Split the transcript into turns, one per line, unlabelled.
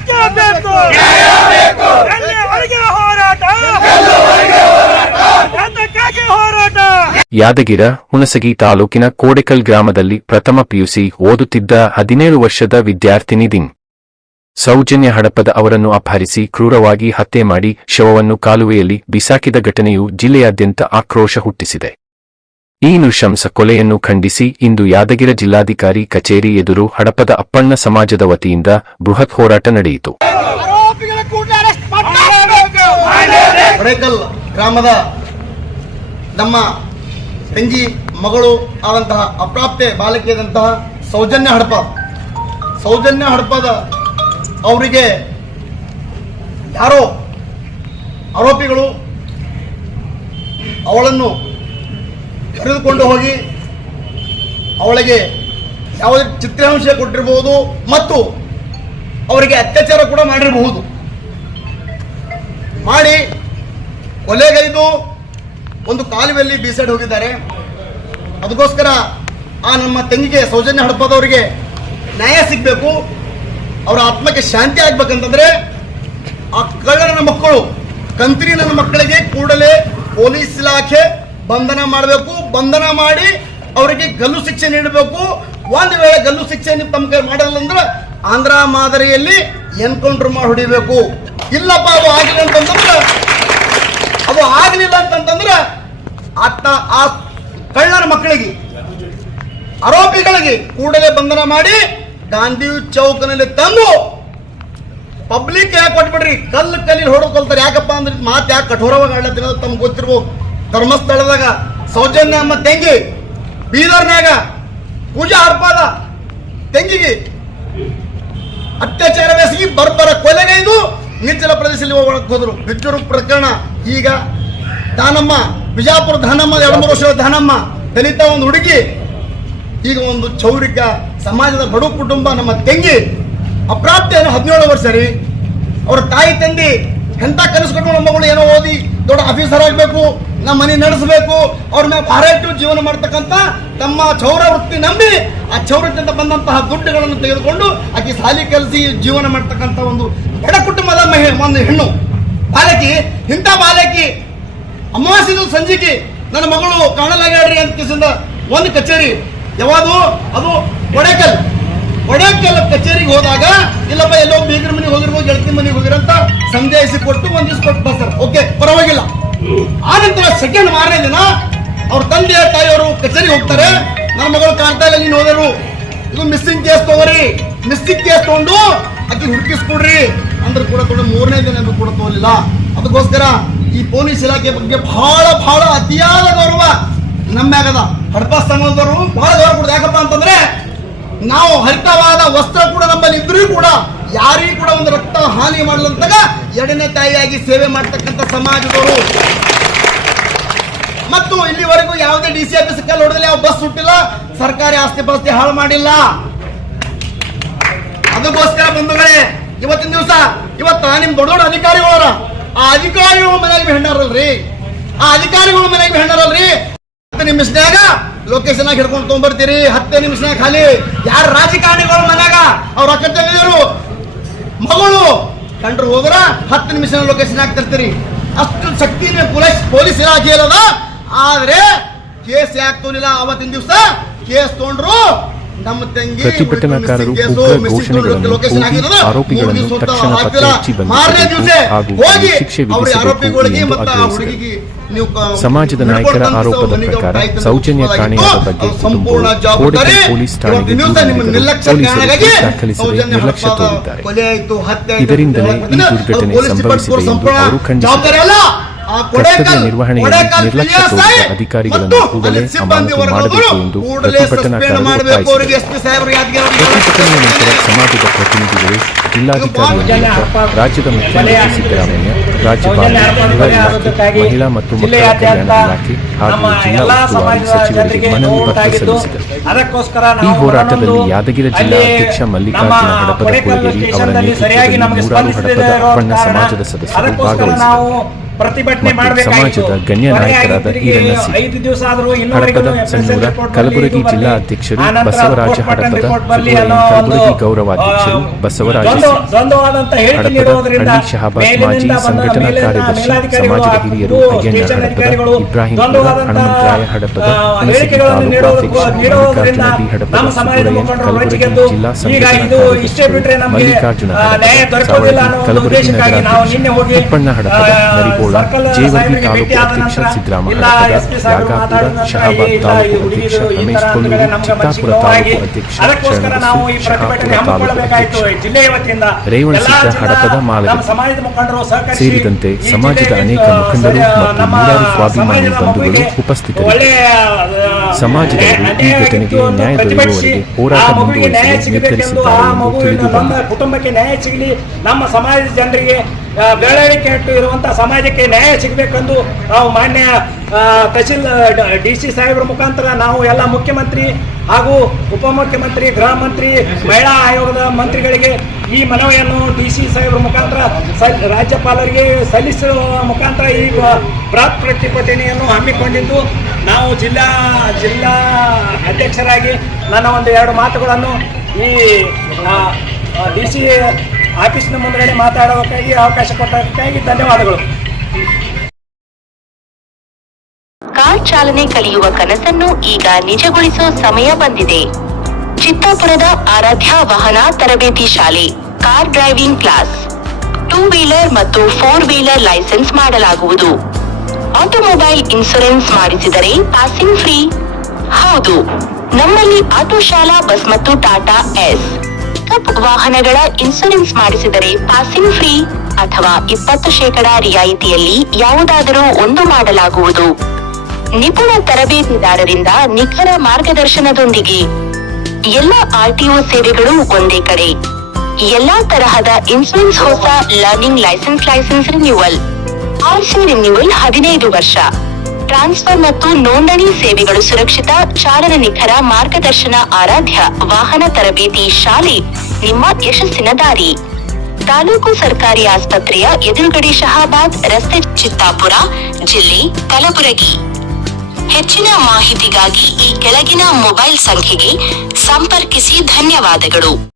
ಬೇಕೇ ಬೇಕು ಎಲ್ಲಿವರೆಗೆ ಹೋರಾಟ?
ಯಾದಗಿರ ಹುಣಸಗಿ ತಾಲೂಕಿನ ಕೋಡೆಕಲ್ ಗ್ರಾಮದಲ್ಲಿ ಪ್ರಥಮ ಪಿಯುಸಿ ಓದುತ್ತಿದ್ದ ಹದಿನೇಳು ವರ್ಷದ ವಿದ್ಯಾರ್ಥಿನಿ ದಿನ್ ಸೌಜನ್ಯ ಹಡಪದ ಅವರನ್ನು ಅಪಹರಿಸಿ ಕ್ರೂರವಾಗಿ ಹತ್ಯೆ ಮಾಡಿ ಶವವನ್ನು ಕಾಲುವೆಯಲ್ಲಿ ಬಿಸಾಕಿದ ಘಟನೆಯು ಜಿಲ್ಲೆಯಾದ್ಯಂತ ಆಕ್ರೋಶ ಹುಟ್ಟಿಸಿದೆ. ಈ ನೃಶಂಸ ಕೊಲೆಯನ್ನು ಖಂಡಿಸಿ ಇಂದು ಯಾದಗಿರಿ ಜಿಲ್ಲಾಧಿಕಾರಿ ಕಚೇರಿ ಎದುರು ಹಡಪದ ಅಪ್ಪಣ್ಣ ಸಮಾಜದ ವತಿಯಿಂದ ಬೃಹತ್ ಹೋರಾಟ ನಡೆಯಿತು.
ಗ್ರಾಮದ ನಮ್ಮ ತಂಗಿ ಮಗಳು ಆದಂತಹ ಅಪ್ರಾಪ್ತೆ ಬಾಲಕಿಯಾದಂತಹ ಸೌಜನ್ಯ ಹಡಪ. ಸೌಜನ್ಯ ಹಡಪದ ಅವರಿಗೆ ಯಾರೋ ಆರೋಪಿಗಳು ಅವಳನ್ನು ಕರೆದುಕೊಂಡು ಹೋಗಿ ಅವಳಿಗೆ ಯಾವುದೇ ಚಿತ್ರಾಂಶ ಕೊಟ್ಟಿರಬಹುದು ಮತ್ತು ಅವರಿಗೆ ಅತ್ಯಾಚಾರ ಕೂಡ ಮಾಡಿರಬಹುದು. ಮಾಡಿ ಕೊಲೆಗೈದು ಒಂದು ಕಾಲುವೆಯಲ್ಲಿ ಬೀಸಾಡಿ ಹೋಗಿದ್ದಾರೆ. ಅದಕ್ಕೋಸ್ಕರ ಆ ನಮ್ಮ ತಂಗಿಗೆ ಸೌಜನ್ಯ ಹಡಪದವರಿಗೆ ನ್ಯಾಯ ಸಿಗಬೇಕು. ಅವರ ಆತ್ಮಕ್ಕೆ ಶಾಂತಿ ಆಗ್ಬೇಕಂತಂದ್ರೆ ಆ ಕಳ್ಳನ ಮಕ್ಕಳು ಕಂತ್ರಿ ಮಕ್ಕಳಿಗೆ ಕೂಡಲೇ ಪೊಲೀಸ್ ಇಲಾಖೆ ಬಂಧನ ಮಾಡಬೇಕು, ಬಂಧನ ಮಾಡಿ ಅವರಿಗೆ ಗಲ್ಲು ಶಿಕ್ಷೆ ನೀಡಬೇಕು. ಒಂದು ವೇಳೆ ಗಲ್ಲು ಶಿಕ್ಷೆ ನೀವು ತಮ್ಮ ಕೈ ಮಾಡಲ್ಲ ಅಂದ್ರೆ ಆಂಧ್ರ ಮಾದರಿಯಲ್ಲಿ ಎನ್ಕೌಂಟರ್ ಮಾಡಿ ಹೊಡಿಬೇಕು. ಇಲ್ಲಪ್ಪ, ಅದು ಆಗಿಲ್ಲ ಅಂತಂದ್ರೆ, ಅದು ಆಗಲಿಲ್ಲ ಅಂತಂತಂದ್ರೆ ಆತ ಆ ಕಳ್ಳರ ಮಕ್ಕಳಿಗೆ, ಆರೋಪಿಗಳಿಗೆ ಕೂಡಲೇ ಬಂಧನ ಮಾಡಿ ಗಾಂಧಿ ಚೌಕನಲ್ಲಿ ತಂದು ಪಬ್ಲಿಕ್ ಯಾಕೆ ಕೊಟ್ಬಿಡ್ರಿ? ಕಲ್ಲು ಕಲ್ಲಿ ಹೊಡೆದು ಕೊಲ್ತಾರೆ ಯಾಕಪ್ಪ ಅಂದ್ರೆ ಮಾತು ಯಾಕೆ ಕಠೋರವಾಗಿ ಆಡ್ಲತ್ತೀನಿ ಅದು ತಮ್ಗೆ ಗೊತ್ತಿರ್ಬೋದು. ಧರ್ಮಸ್ಥಳದಾಗ ಸೌಜನ್ಯ ಅಮ್ಮ ತೆಂಗಿ ಬೀದರ್ನಾಗ ಪೂಜಾ ಹರ್ಪಾದ ತೆಂಗಿಗೆ ಅತ್ಯಾಚಾರವೆಸಗಿ ಬರ್ಬರ ಕೊಲೆಗೈದು ನಿರ್ಜಲ ಪ್ರದೇಶದಲ್ಲಿ ಒಳಗೆ ಹೋದರು. ಬಿಜ್ಜೂರು ಪ್ರಕರಣ ಈಗ ದಾನಮ್ಮ, ಬಿಜಾಪುರ ದಾನಮ್ಮ ಎರಡು ಮೂರು ವರ್ಷದ ದಾನಮ್ಮ, ದಲಿತ ಒಂದು ಹುಡುಗಿ, ಈಗ ಒಂದು ಚೌರಿಕ ಸಮಾಜದ ಬಡ ಕುಟುಂಬ ನಮ್ಮ ತೆಂಗಿ ಅಪ್ರಾಪ್ತಿ ಏನೋ ಹದಿನೇಳು ವರ್ಷ ರೀ. ಅವ್ರ ತಾಯಿ ತಂದಿ ಎಂಥ ಕನಸು ನಮ್ಮ ಮಗಳು ಏನೋ ಓದಿ ದೊಡ್ಡ ಆಫೀಸರ್ ಆಗಬೇಕು ನಮ್ಮ ಮನೆ ನಡೆಸಬೇಕು, ಅವ್ರ ಮೇಲೆ ಭಾರ ಇಟ್ಟು ಜೀವನ ಮಾಡ್ತಕ್ಕಂಥ ತಮ್ಮ ಚೌರ ವೃತ್ತಿ ನಂಬಿ ಆ ಚೌರದಿಂದ ಬಂದಂತಹ ದುಡ್ಡುಗಳನ್ನು ತೆಗೆದುಕೊಂಡು ಆಕೆ ಸಾಲಿ ಕಲಸಿ ಜೀವನ ಮಾಡ್ತಕ್ಕಂಥ ಒಂದು ಬಡ ಕುಟುಂಬದ ಮಹಿ, ಒಂದು ಹೆಣ್ಣು. ಬಾಲಕಿ, ಇಂಥ ಬಾಲಕಿ, ಅಮಾವಾಸ್ಯದ ಸಂಜಿಗೆ ನನ್ನ ಮಗಳು ಕಾಣಲಾಗ್ಯಾಡ್ರಿ ಅಂತ ಕಿಸಿಂದ ಒಂದು ಕಚೇರಿ. ಯಾವುದು? ಅದು ಒಡೆಕಲ್. ಒಡೆಕಲ್ ಕಚೇರಿಗೆ ಹೋದಾಗ, ಇಲ್ಲಪ್ಪ, ಎಲ್ಲೋ ಬೀಗರ ಮನೆಗೆ ಹೋಗಿರ್ಬೋದು, ಗೆಳತಿ ಮನೆಗೆ ಹೋಗಿರಂತ ಸಂದೇಶ ಕೊಟ್ಟು ಒಂದ್ ದಿವಸ ಕೊಟ್ಟು ಸರ್. ಓಕೆ ಪರವಾಗಿಲ್ಲ. ಆ ನಂತರ ಸೆಕೆಂಡ್ ಮಾರನೇ ದಿನ ಅವ್ರ ತಂದೆ, ತಾಯಿಯವರು ಕಚೇರಿ ಹೋಗ್ತಾರೆ. ನನ್ನ ಮಗಳು ಕಾಣ್ತಾ ಇಲ್ಲ, ನೀನು ಹೋದರು. ಇದು ಮಿಸ್ಸಿಂಗ್ ಕೇಸ್ ತಗೋರಿ. ಮಿಸ್ಸಿಂಗ್ ಕೇಸ್ ತಗೊಂಡು ಅದಕ್ಕೆ ಹುಡುಕಿಸ್ಕೊಡ್ರಿ. ಅಂದ್ರೆ ಕೂಡ ಕೂಡ ಮೂರನೇ ದಿನ ಕೂಡ ತಗೋಲಿಲ್ಲ. ಅದಕ್ಕೋಸ್ಕರ ಈ ಪೊಲೀಸ್ ಇಲಾಖೆ ಬಗ್ಗೆ ಬಹಳ ಬಹಳ ಅತಿಯಾದ ಗೌರವ ನಮ್ಮ್ಯಾಗದ ಹಡಪ ಸಮಾಜದವರು ಬಹಳ ಗೌರವ ಕೊಡೋದು ಯಾಕಪ್ಪ ಅಂತಂದ್ರೆ ನಾವು ಹರಿತವಾದ ವಸ್ತ್ರ ಕೂಡ ನಮ್ಮಲ್ಲಿ ಇದ್ರೂ ಕೂಡ ಯಾರಿಗೂ ಕೂಡ ಒಂದು ರಕ್ತ ಹಾನಿ ಮಾಡಲಂತಾಗ ಎರಡನೇ ತಾಯಿಯಾಗಿ ಸೇವೆ ಮಾಡ್ತಕ್ಕಂಥ ಸಮಾಜದವರು. ಮತ್ತು ಇಲ್ಲಿವರೆಗೂ ಯಾವುದೇ ಡಿ ಸಿ ಆಫೀಸ್ ಕಲ್ ಯಾವ ಬಸ್ ಹುಟ್ಟಿಲ್ಲ, ಸರ್ಕಾರಿ ಆಸ್ತಿ ಪಾಸ್ತಿ ಹಾಳು ಮಾಡಿಲ್ಲ. ಅದಕ್ಕೋಸ್ಕರ ಬಂಧುಗಳೇ, ಇವತ್ತಿನ ದಿವಸ ಇವತ್ತ ನಿಮ್ ದೊಡ್ಡ ದೊಡ್ಡ ಅಧಿಕಾರಿಗಳವರ, ಆ ಅಧಿಕಾರಿಗಳ ಮನೆಯಾಗಿ ಹೆಣ್ಣಾರಲ್ರಿ? ಆ ಅಧಿಕಾರಿಗಳ ಮನೆಯಾಗಿ ಹೆಣ್ಣಾರಲ್ರಿ? ಹತ್ತು ನಿಮಿಷನ್ಯಾಗ ಲೊಕೇಶನ್ ಆಗಿ ಹಿಡ್ಕೊಂಡು ತೊಗೊಂಡ್ಬರ್ತೀರಿ. ಹತ್ತು ನಿಮಿಷನಾಗ ಖಾಲಿ. ಯಾರ ರಾಜಕಾರಣಿಗಳ ಮನ್ಯಾಗ ಅವ್ರ ಅಕ್ಕ ಕಂಡ್ರು ಹೋದ್ರ ಹತ್ತು ನಿಮಿಷ ಲೊಕೇಶನ್ ಹಾಕ್ತಿರ್ತೀರಿ. ತರ್ತೀರಿ ಅಷ್ಟು ಶಕ್ತಿ ಪೊಲೀಸ್ ಪೊಲೀಸ್ ಇಲಾಖೆ ಇರೋದ. ಆದ್ರೆ ಕೇಸ್ ಯಾಕೆ ತೋಲಿಲ್ಲ ಅವತ್ತಿನ ದಿವಸ ಕೇಸ್ ತೊಗೊಂಡ್ರು ನಮ್ಮ ತಂಗಿ
ಪ್ರತಿಭಟನಾಕಾರರು ಉಗ್ರ ಘೋಷಣೆಗಳನ್ನು ಕೂಗಿ ಆರೋಪಿಗಳನ್ನು ತಕ್ಷಣ ಪತ್ತೆ ಹಚ್ಚಿ ಬಂಧಿಸಬೇಕು ಶಿಕ್ಷೆ
ಅವ್ರ
ವಿಧಿಸಬೇಕು
ಆರೋಪಿಗಳಿಗೆ
ಎಂದು
ಮತ್ತು
ಆಗ್ರಹಿಸಿದರು. ಸಮಾಜದ ನಾಯಕರ ಆರೋಪದ ಪ್ರಕಾರ ಸೌಜನ್ಯ. ಕಾಣೆಯಾದ ಬಗ್ಗೆ ಕೋಡಿಕಲ್ ಪೊಲೀಸ್ ಠಾಣೆಗೆ ಪೊಲೀಸರು ದಾಖಲಿಸದೆ ನಿರ್ಲಕ್ಷ್ಯ ತೋರಿದ್ದಾರೆ. ಇದರಿಂದಲೇ ಈ ದುರ್ಘಟನೆ ಸಂಭವಿಸಿದೆ ಎಂದು ಅವರು
ಖಂಡಿಸಿದ್ದಾರೆ.
ಕರ್ತವ್ಯ ನಿರ್ವಹಣೆಯಲ್ಲಿ ನಿರ್ಲಕ್ಷ್ಯ ತೋರಿದ ಅಧಿಕಾರಿಗಳನ್ನು ಕೂಡಲೇ ಅಮಾನತು ಮಾಡಬೇಕು ಎಂದು ಪ್ರತಿಭಟನಾಕಾರರು ಒತ್ತಾಯಿಸಿದರು. ಪ್ರತಿಭಟನೆಯ ನಂತರ ಸಮಾಜದ ಪ್ರತಿನಿಧಿಗಳು ಜಿಲ್ಲಾಧಿಕಾರಿ ಮೂಲಕ ರಾಜ್ಯದ ಮುಖ್ಯಮಂತ್ರಿ ಸಿದ್ದರಾಮಯ್ಯ ರಾಜ್ಯಪಾಲ ಮಹಿಳಾ ಮತ್ತು ಮಕ್ಕಳ ಕಲ್ಯಾಣ ಇಲಾಖೆ ಹಾಗೂ ಜಿಲ್ಲಾ ಉಸ್ತುವಾರಿ ಸಚಿವರಿಗೆ ಮನವಿ ಪತ್ರ ಸಲ್ಲಿಸಿದರು. ಈ ಹೋರಾಟದಲ್ಲಿ ಯಾದಗಿರಿ ಜಿಲ್ಲಾ ಅಧ್ಯಕ್ಷ ಮಲ್ಲಿಕಾರ್ಜುನ ಹಡಪದ ಕೊಳಗೇರಿ ಅವರ ನೇತೃತ್ವದಲ್ಲಿ ನೂರಾರು ಹಡಪದ ಅಪ್ಪಣ್ಣ ಸಮಾಜದ ಸದಸ್ಯರು ಭಾಗವಹಿಸಿದರು.
ಪ್ರತಿಭಟನೆ
ಮಾಡಬೇಕಾಯಿತು ಗಣ್ಯ ನಾಯಕರಾದ.
ಐದು ದಿವಸ ಆದರೂ
ಸಂಗೂರ ಕಲಬುರಗಿ ಜಿಲ್ಲಾ ಅಧ್ಯಕ್ಷರು ಬಸವರಾಜ ಹಡಪದ ಕಲಬುರಗಿ ಗೌರವಾಧ್ಯಕ್ಷರು ಬಸವರಾಜ ಶಹಾಬಾದ್ ಮಾಜಿ ಸಂಘಟನಾ ಕಾರ್ಯದರ್ಶಿ ಸಮಾಜದ ಹಿರಿಯರು ಅಯ್ಯಣ್ಣ ಹಡಪದ ಇಬ್ರಾಹಿಂ ಹಣಮಂತರಾಯ ಹಡಪದ ಕಲಬುರಗಿ ಜಿಲ್ಲಾ ಸಂಘಟನಾ
ಇದು ಇಷ್ಟೇ ಬಿಟ್ರೆ ನಮಗೆ
ಮಲ್ಲಿಕಾರ್ಜುನ ಕಲಬುರಗಿ ಹಡಪದ ನರಿಬೋಳ
ಸರ್ಕಲ್
ಜೇವರ್ಗಿ ತಾಲೂಕು ಅಧ್ಯಕ್ಷ ಸಿದ್ದರಾಮ ಯಾಗಾಪುರ ಶಹಾಬಾದ್ ತಾಲೂಕು ಅಧ್ಯಕ್ಷ ರಮೇಶ್ ಕೊಲ್ಲೂರು ಚಿತ್ತಾಪುರ ತಾಲೂಕು ಅಧ್ಯಕ್ಷ ಶರಣಬಸು ಶಹಾಪುರ ತಾಲೂಕು ಅಧ್ಯಕ್ಷ ರೇವಣಸಿದ್ದ ಹಡಪದ ಸೇರಿದಂತೆ ಸಮಾಜದ ಅನೇಕ ಮುಖಂಡರು ಮತ್ತು
ನಮ್ಮ
ನೂರಾರು ಸ್ವಾಭಿಮಾನಿ ಬಂಧುಗಳು ಉಪಸ್ಥಿತರಿದ್ದರು. ಸಮಾಜದವರು ಈ ಘಟನೆಗೆ ನ್ಯಾಯ ದೊರೆಯುವವರೆಗೆ ಹೋರಾಟ ಮುಂದುವರಿಸಲು ನಿರ್ಧರಿಸಿದ್ದಾರೆ ಎಂದು ತಿಳಿದು
ಬಂದ ಕುಟುಂಬಕ್ಕೆ ನ್ಯಾಯ ಸಿಗಲಿ ನಮ್ಮ ಸಮಾಜದ ಜನರಿಗೆ ಬೆಳವಣಿಗೆ ಇಟ್ಟು ಇರುವಂತಹ ಸಮಾಜಕ್ಕೆ ನ್ಯಾಯ ಸಿಗಬೇಕೆಂದು ನಾವು ಮಾನ್ಯ ತಹಶೀಲ್, ಡಿ ಸಿ ಸಾಹೇಬರ ಮುಖಾಂತರ ನಾವು ಎಲ್ಲ ಮುಖ್ಯಮಂತ್ರಿ ಹಾಗೂ ಉಪಮುಖ್ಯಮಂತ್ರಿ, ಗೃಹ ಮಂತ್ರಿ, ಮಹಿಳಾ ಆಯೋಗದ ಮಂತ್ರಿಗಳಿಗೆ ಈ ಮನವಿಯನ್ನು ಡಿ ಸಿ ಸಾಹೇಬರ ಮುಖಾಂತರ ರಾಜ್ಯಪಾಲರಿಗೆ ಸಲ್ಲಿಸುವ ಮುಖಾಂತರ ಈ ಬೃಹತ್ ಪ್ರತಿಭಟನೆಯನ್ನು ಹಮ್ಮಿಕೊಂಡಿದ್ದು, ನಾವು ಜಿಲ್ಲಾ ಜಿಲ್ಲಾ ಅಧ್ಯಕ್ಷರಾಗಿ ನನ್ನ ಒಂದು ಎರಡು ಮಾತುಗಳನ್ನು ಈ ಡಿ ಸಿ ಆಫೀಸ್ನ ಮುಂದಗಡೆ ಮಾತಾಡೋದಕ್ಕಾಗಿ ಅವಕಾಶ ಕೊಟ್ಟಕ್ಕಾಗಿ ಧನ್ಯವಾದಗಳು.
ಕಾರ್ ಚಾಲನೆ ಕಲಿಯುವ ಕನಸನ್ನು ಈಗ ನಿಜಗೊಳಿಸುವ ಸಮಯ ಬಂದಿದೆ. ಚಿತ್ತಾಪುರದ ಆರಾಧ್ಯ ವಾಹನ ತರಬೇತಿ ಶಾಲೆ, car driving class. Two wheeler ಮತ್ತು ಫೋರ್ ವೀಲರ್ ಲೈಸೆನ್ಸ್ ಮಾಡಲಾಗುವುದು. ಆಟೋಮೊಬೈಲ್ ಇನ್ಸೂರೆನ್ಸ್ ಮಾಡಿಸಿದರೆ ಪಾಸಿಂಗ್ ಫ್ರೀ. ಹೌದು, ನಮ್ಮಲ್ಲಿ ಆಟೋ ಶಾಲಾ, ಬಸ್ ಮತ್ತು ಟಾಟಾ ಎಸ್. ಪಿಕಪ್ ವಾಹನಗಳ ಇನ್ಸೂರೆನ್ಸ್ ಮಾಡಿಸಿದರೆ ಪಾಸಿಂಗ್ ಫ್ರೀ ಅಥವಾ ಇಪ್ಪತ್ತು ಶೇಕಡ ರಿಯಾಯಿತಿಯಲ್ಲಿ ಯಾವುದಾದರೂ ಒಂದು ಮಾಡಲಾಗುವುದು. ನಿಪುಣ ತರಬೇತಿದಾರರಿಂದ ನಿಖರ ಮಾರ್ಗದರ್ಶನದೊಂದಿಗೆ ಎಲ್ಲ ಆರ್ಟಿಒ ಸೇವೆಗಳು ಒಂದೇ ಕಡೆ. ಎಲ್ಲಾ ತರಹದ ಇನ್ಸೂರೆನ್ಸ್ ಹೊಸ learning licence licence renewal RC renewal ಹದಿನೈದು ವರ್ಷ. ಟ್ರಾನ್ಸ್ಫರ್ ಮತ್ತು ನೋಂದಣಿ ಸೇವೆಗಳು ಸುರಕ್ಷಿತ ಚಾಲನ ನಿಖರ ಮಾರ್ಗದರ್ಶನ, ಆರಾಧ್ಯ, ವಾಹನ ತರಬೇತಿ ಶಾಲೆ, ನಿಮ್ಮ ಯಶಸ್ಸಿನ ದಾರಿ. ತಾಲೂಕು ಸರ್ಕಾರಿ ಆಸ್ಪತ್ರೆಯ ಎದುರುಗಡೆ ಶಹಾಬಾದ್, ರಸ್ತೆ ಚಿತ್ತಾಪುರ, ಜಿಲ್ಲೆ ಕಲಬುರಗಿ. ಹೆಚ್ಚಿನ ಮಾಹಿತಿಗಾಗಿ ಈ ಕೆಳಗಿನ ಮೊಬೈಲ್ ಸಂಖ್ಯೆಗೆ ಸಂಪರ್ಕಿಸಿ ಧನ್ಯವಾದಗಳು.